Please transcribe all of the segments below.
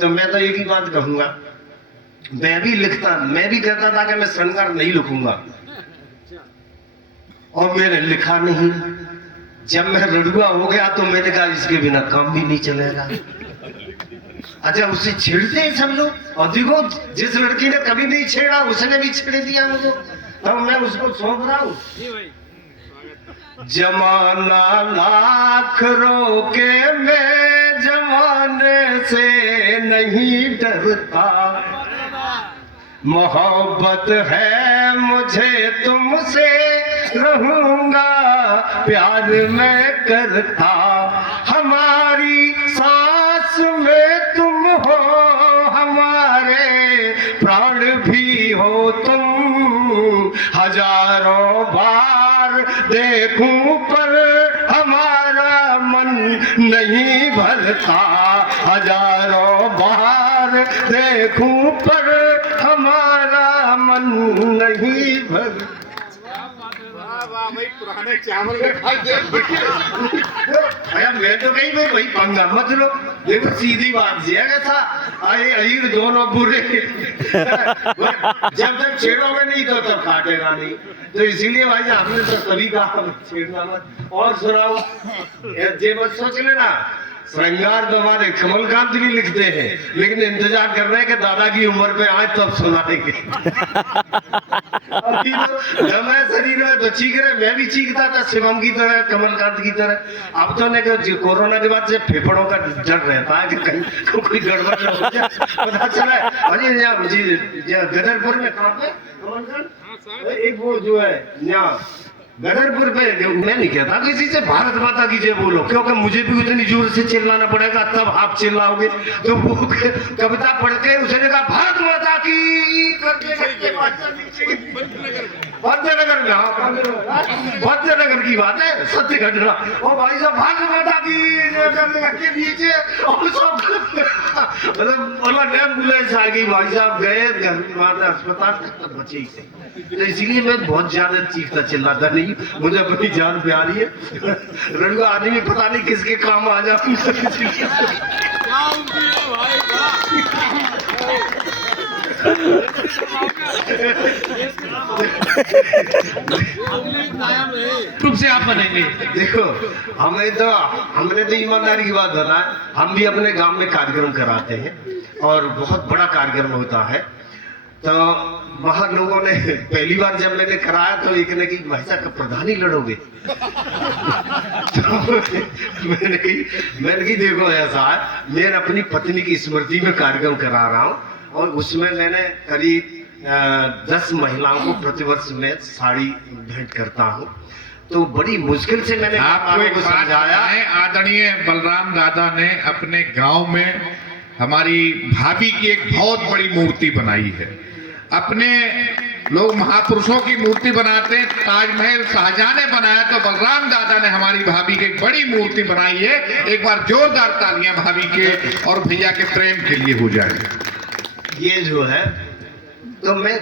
तो मैं तो एक ही बात कहूंगा, मैं भी कहता था कि मैं श्रृंगार नहीं लिखूंगा, और मैंने लिखा नहीं। जब मैं रड़ुआ हो गया तो मैंने कहा इसके बिना काम भी नहीं चलेगा। अच्छा, उसे छेड़ते हैं सब लोग, और देखो जिस लड़की ने कभी नहीं छेड़ा उसने भी छेड़ दिया मुझे, तब मैं उसको सौंप रहा हूँ। जमाना लाख रोके मैं जमाने से नहीं डरता, मोहब्बत है मुझे तुमसे रहूंगा प्यार मैं करता, हमारी सांस में तुम हो हमारे प्राण भी हो तुम, हजारों बार देखूं पर हमारा मन नहीं भरता, हजारों बार देखूं पर हमारा मन नहीं भरता। पुराने चावल मैं तो कहीं भाई पंगा मत लो, देखो सीधी बात है कैसा आए अहीर दोनों बुरे। जब तक छेड़ोगे नहीं तो तब काटेगा नहीं, तो इसीलिए भाई हमने तो सभी कहा छेड़ना मत। और सुनाओ, ये मत सोच लेना श्रृंगार तो हमारे कमलकांत भी लिखते हैं, लेकिन इंतजार कर रहे हैं कि दादा की उम्र पे आए तब सुनाएंगे। जब मैं शरीर में तो चीख रहे, मैं भी चीखता था शिवम की तरह, कमलकांत की तरह। अब तो ने कोरोना के बाद से फेफड़ों का डर रहता है कि कहीं कोई गड़बड़ न हो जाए। पता चला अरे गदरपुर में कहाँ पे कमलकांत, एक वो जो है यहाँ गदरपुर पे, मैं नहीं कहता किसी से भारत माता की जय बोलो, क्योंकि मुझे भी उतनी जोर से चिल्लाना पड़ेगा तब आप चिल्लाओगे। तो वो कविता पढ़ के उसने कहा भारत माता की भद्रनगर में, हाँ भद्रनगर की बात है, सत्य घटना। और भाई साहब भारत माता की नीचे और सब मतलब एम्बुलेंस आ गई, भाई साहब गए अस्पताल तक बचे ही थे। तो इसीलिए मैं बहुत ज्यादा चीखता चिल्लाता नहीं, मुझे अपनी जान प्यारी है। रंगो आदमी पता नहीं किसके काम आ जाऊं। रूप से आप बनेंगे। देखो हमने तो ईमानदारी की बात बताया, हम भी अपने गांव में कार्यक्रम कराते हैं और बहुत बड़ा कार्यक्रम होता है। तो वहां लोगों ने पहली बार जब मैंने कराया तो एक ने कही भाई साहब प्रधान ही लड़ोगे। तो मैंने कही देखो ऐसा है, मैं अपनी पत्नी की स्मृति में कार्यक्रम करा रहा हूँ और उसमें मैंने करीब 10 महिलाओं को प्रतिवर्ष में साड़ी भेंट करता हूँ। तो बड़ी मुश्किल से मैंने आपको एक समझाया है। आदरणीय बलराम दादा ने अपने गांव में हमारी भाभी की एक बहुत बड़ी मूर्ति बनाई है। अपने लोग महापुरुषों की मूर्ति बनाते हैं, ताजमहल शाहजहां ने बनाया, तो बलराम दादा ने हमारी भाभी की एक बड़ी मूर्ति बनाई है। एक बार जोरदार तालियां भाभी के और भैया के प्रेम के लिए हो जाए। ये जो है तो मैं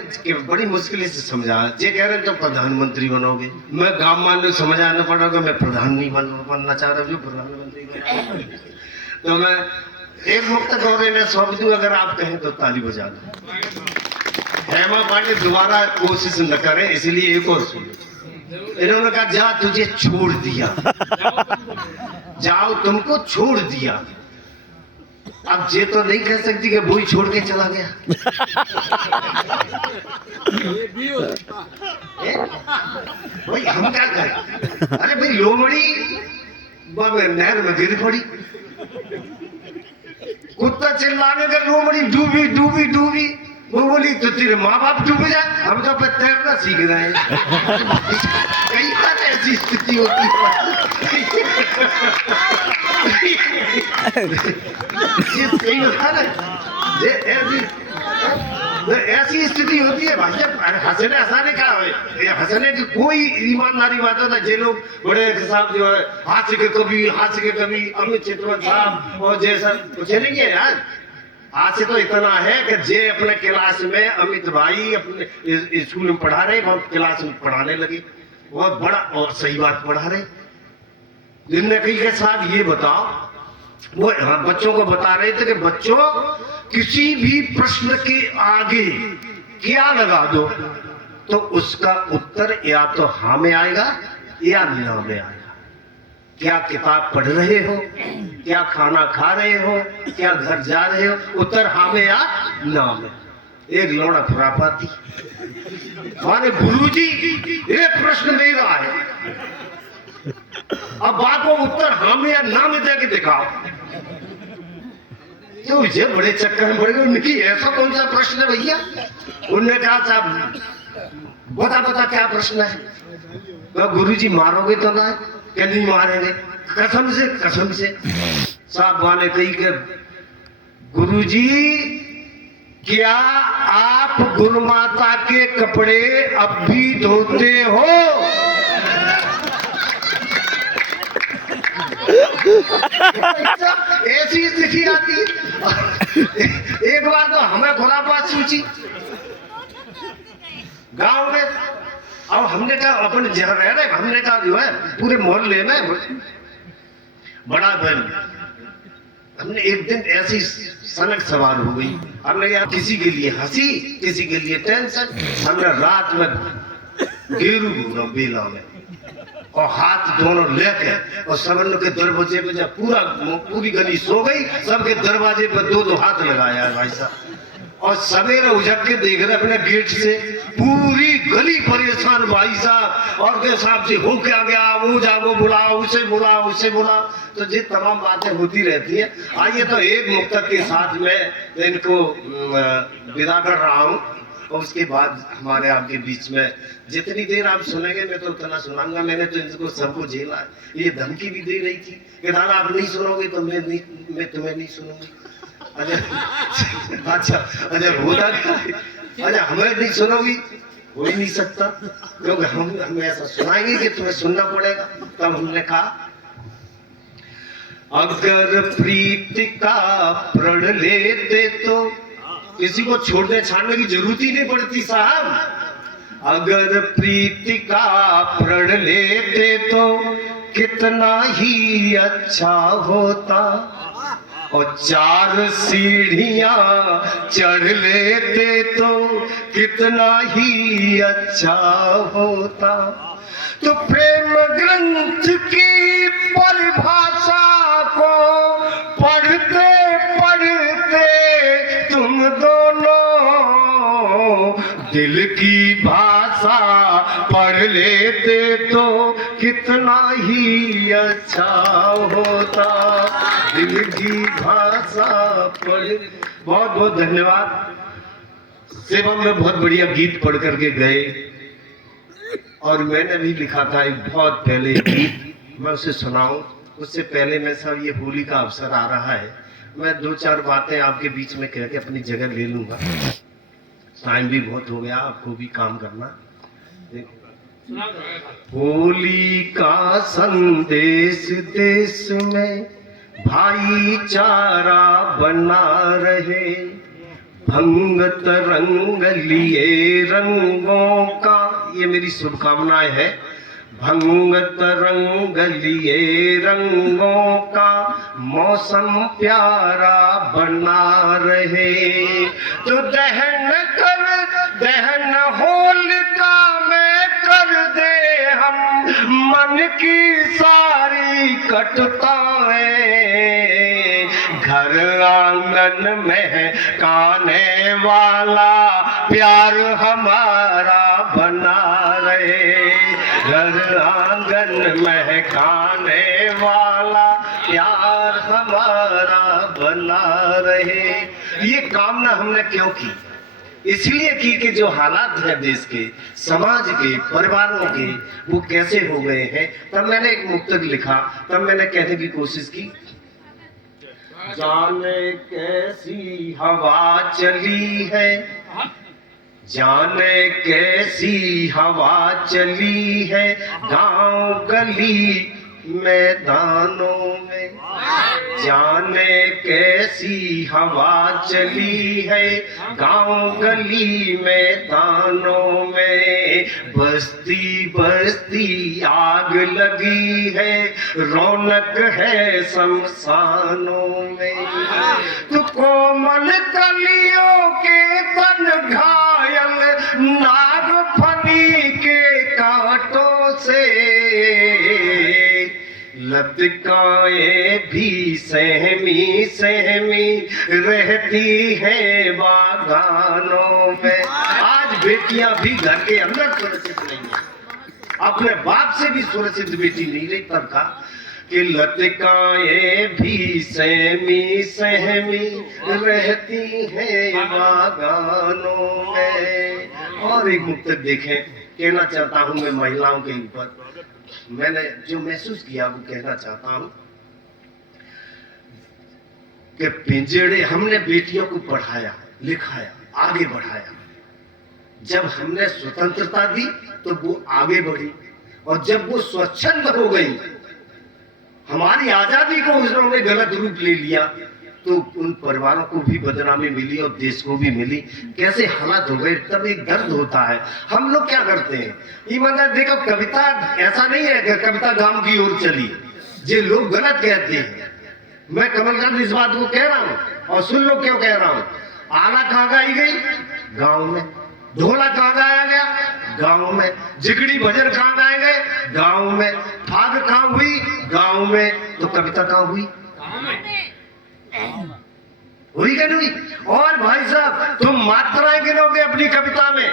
बड़ी मुश्किल से समझा, ये कह रहे तो प्रधानमंत्री बनोगे, मैं गांव वालों समझाना पड़ेगा मैं प्रधान नहीं बनना चाह रहा, जो प्रधानमंत्री। तो मैं एक मुक्त गौरव सौंप दूं, अगर आप कहें तो ताली बजा दो। हेमा पांडे दोबारा कोशिश न करें, इसलिए एक और सुन। इन्होंने कहा जा तुझे छोड़ दिया, जाओ तुमको छोड़ दिया। अब ये तो नहीं कह सकती कि वो ही छोड़ के चला गया। भाई हम क्या करें? अरे भाई लोमड़ी नहर में गिर पड़ी, कुत्ता चिल्लाने का लोमड़ी डूबी डूबी डूबी, वो बोली तो तेरे माँ बाप डूबे जा, हम तो तैरना सीख रहे हैं। कई बार ऐसी स्थिति होती है, ऐसी स्थिति होती है भाई। हंसने हंसाने का हंसने की कोई ईमानदारी बात होता है। जे लोग बड़े साहब जो है हास्य के कवि अमित चितवन साहब और जैसा कुछ नहीं है यार। आज से तो इतना है कि जे अपने क्लास में अमित भाई अपने स्कूल में पढ़ा रहे, बहुत क्लास में पढ़ाने लगे, बहुत बड़ा और सही बात पढ़ा रहे। जिंदगी के साथ ये बताओ वो बच्चों को बता रहे थे कि बच्चों किसी भी प्रश्न के आगे क्या लगा दो तो उसका उत्तर या तो हाँ में आएगा या ना में आएगा। क्या किताब पढ़ रहे हो, क्या खाना खा रहे हो, क्या घर जा रहे हो, उत्तर हाँ में या ना में। एक लौड़ा खुरापाती हमारे गुरुजी एक प्रश्न दे रहा है, अब बात को उत्तर हाँ में या ना में दे के दिखाओ। तो मुझे बड़े चक्कर में पड़ गए, उनकी ऐसा कौन सा प्रश्न है भैया? उन्होंने कहा साहब बता क्या प्रश्न है? तो गुरुजी मारोगे तो ना? क्या नहीं मारेंगे? कसम से साहब ने कही कि गुरुजी क्या आप गुरु माता के कपड़े अब भी धोते हो? ऐसी स्थिति आती है। एक बार तो हमें खुरापात सूची गांव में, अब हमने कहा अपन जहाँ रह रहे, हमने कहा जो है पूरे मोहल्ले में बड़ा बहन, हमने एक दिन ऐसी सनक सवार हो गई, हमने यार किसी के लिए हंसी किसी के लिए टेंशन, हमने रात में गेरू घूमा बेला में और हाथ दोनों लेके और सबन के दरवाजे पे जब पूरी गली सो गई, सबके दरवाजे पे दो हाथ लगाया है भाई साहब। और सवेरे उजक के देख रहे अपने गेट से, पूरी गली परेशान भाई साहब। और के साहब से हो क्या गया, वो जागो बुलाओ, उसे बुलाओ। तो ये तमाम बातें होती रहती है। आइए तो एक मुक्तक के साथ मैं इनको विदा कर रहा हूँ और उसके बाद हमारे आपके बीच में जितनी देर आप सुनेंगे मैं तो उतना सुनाऊंगा। मैंने तो इनको सबको झेला है, ये धमकी भी दे रही थी कि दादा आप नहीं सुनोगे तो मैं तुम्हें नहीं सुनूंगी। अच्छा होता क्या? अच्छा हमें नहीं सुनोगी, हो ही नहीं सकता, क्योंकि हम ऐसा सुनाएंगे कि तुम्हें सुनना पड़ेगा। तब हमने कहा अगर प्रीति का प्रण लेते तो किसी को छोड़ने छाड़ने की जरूरत ही नहीं पड़ती साहब। अगर प्रीति का प्रण लेते तो कितना ही अच्छा होता, और 4 सीढ़ियां चढ़ लेते तो कितना ही अच्छा होता। तो प्रेम ग्रंथ की परिभाषा को पढ़ते पढ़ते तुम दोनों दिल की भाषा पढ़ लेते तो कितना ही अच्छा होता। दिल की भाषा पढ़। बहुत बहुत धन्यवाद। सेवा में बहुत बढ़िया गीत पढ़ करके गए और मैंने भी लिखा था एक बहुत पहले गीत, मैं उसे सुनाऊं। उससे पहले मैं साहब ये होली का अवसर आ रहा है, मैं 2-4 बातें आपके बीच में कह के अपनी जगह ले लूंगा। टाइम भी बहुत हो गया, आपको भी काम करना। होली का संदेश देश में भाईचारा बना रहे, भंग तरंग लिए रंगों का, ये मेरी शुभकामनाएं है। भंग तरंग लिए रंगों का मौसम प्यारा बना रहे। तो दहन होलिका में कर दे हम मन की सारी कटुताएं, घर आंगन में काने वाला प्यार हमारा बना रहे। घर आंगन में काने वाला प्यार हमारा बना रहे। ये कामना हमने क्यों की? इसलिए की कि जो हालात है देश के, समाज के, परिवारों के, वो कैसे हो गए हैं। तब मैंने एक मुक्तक लिखा, तब मैंने कहने की कोशिश की, जाने कैसी हवा चली है, जाने कैसी हवा चली है गांव गली मैदानों में, जाने कैसी हवा चली है गांव गली मैदानों में, बस्ती बस्ती आग लगी है, रौनक है शमशानों में। तो कोमल कलियों के तन घायल, नाग फनी के कांटों से, लतिकाएं भी सहमी सहमी रहती है बागानों में। आज बेटियां भी घर के अंदर सुरक्षित नहीं है, अपने बाप से भी सुरक्षित बेटी नहीं रही। तब का कि लतिकाएं भी सहमी सहमी रहती है बागानों में। और एक मुक्तक देखें, कहना चाहता हूं मैं महिलाओं के ऊपर, मैंने जो महसूस किया वो कहना चाहता हूं कि पिंजड़े, हमने बेटियों को पढ़ाया लिखाया आगे बढ़ाया, जब हमने स्वतंत्रता दी तो वो आगे बढ़ी, और जब वो स्वच्छंद हो गई, हमारी आजादी को उन्होंने गलत रूप ले लिया, तो उन परिवारों को भी बदनामी मिली और देश को भी मिली। कैसे हालात हो गए, तब एक दर्द होता है। हम लोग क्या करते हैं, ईमानदार देखो, कविता ऐसा नहीं है कि कविता गांव की ओर चली, ये लोग गलत कहते हैं। मैं कमलकांत इस बात को कह रहा हूँ, और सुन लो क्यों कह रहा हूँ। आला कहाँ गाई गई, गाँव में। ढोला कहाँ गाया गया, गाँव में। जिगड़ी भजन कहाँ गाए गए, गाँव में। फाग कहाँ हुई, गाँव में। तो कविता कहाँ हुई, हुई क्या नहीं? और भाई साहब, तुम मात्राएं गिनोगे अपनी कविता में,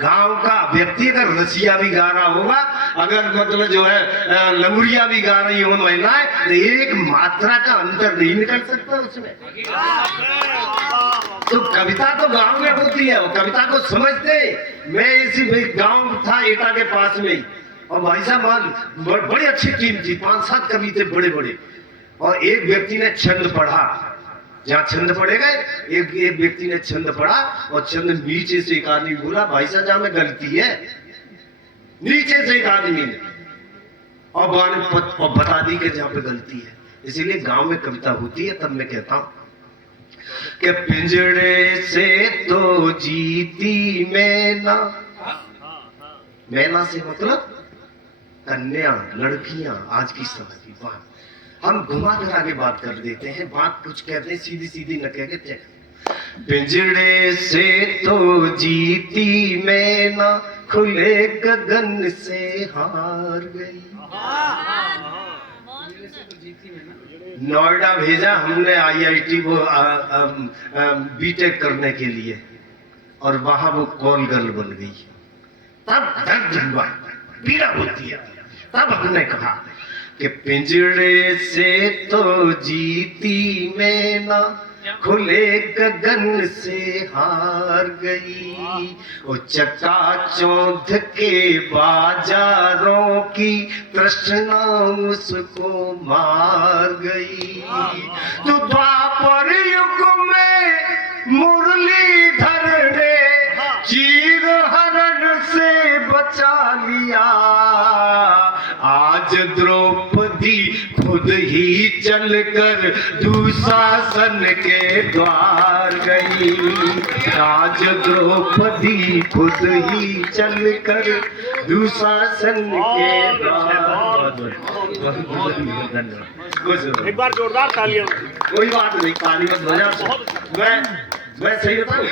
गांव का व्यक्ति अगर रसिया भी गा रहा होगा, अगर मतलब जो है लंगुरिया भी गा रही हो महिलाएं, तो एक मात्रा का अंतर नहीं निकल सकता उसमें। तो कविता तो गांव में होती है, वो कविता को समझते। मैं इसी गांव था एटा के पास में ही, और भाई साहब बड़ी अच्छी टीम थी, 5-7 कवि थे बड़े बड़े, और एक व्यक्ति ने छंद पढ़ा, जहाँ छंद पढ़े गए, एक व्यक्ति ने छंद पढ़ा, और छंद नीचे से एक आदमी बोला, भाई साहब जहाँ में गलती है, नीचे से एक आदमी ने, और बता दी कि जहाँ पे गलती है। इसीलिए गांव में कविता होती है। तब मैं कहता हूं कि पिंजड़े से तो जीती मैना, मैना से मतलब कन्या, लड़कियां, आज की समय की बात हम घुमा कर आगे बात कर देते हैं, बात कुछ कहते हैं सीधी सीधी न कह के। पिंजड़े से तो जीती मैना, खुले गगन से हार गई। नोएडा भेजा हमने IIT को बीटेक करने के लिए, और वहां वो कॉल गर्ल बन गई। तब दर्द हुआ, पीड़ा होती है। तब हमने कहा कि पिंजड़े से तो जीती मैना, खुले गगन से हार गई। वो चकाचौंध के बाजारों की तृष्णा उसको मार गई। तो द्वापर युग में मुरलीधर ने चीर हरण से बचा लिया। आज द्रौपदी खुद ही चलकर दुशासन के द्वार गई। आज द्रौपदी खुद ही चलकर दुशासन के द्वार। एक बार जोरदार तालियां। कोई बात नहीं, ताली मत बजा। मैं सही बताऊं,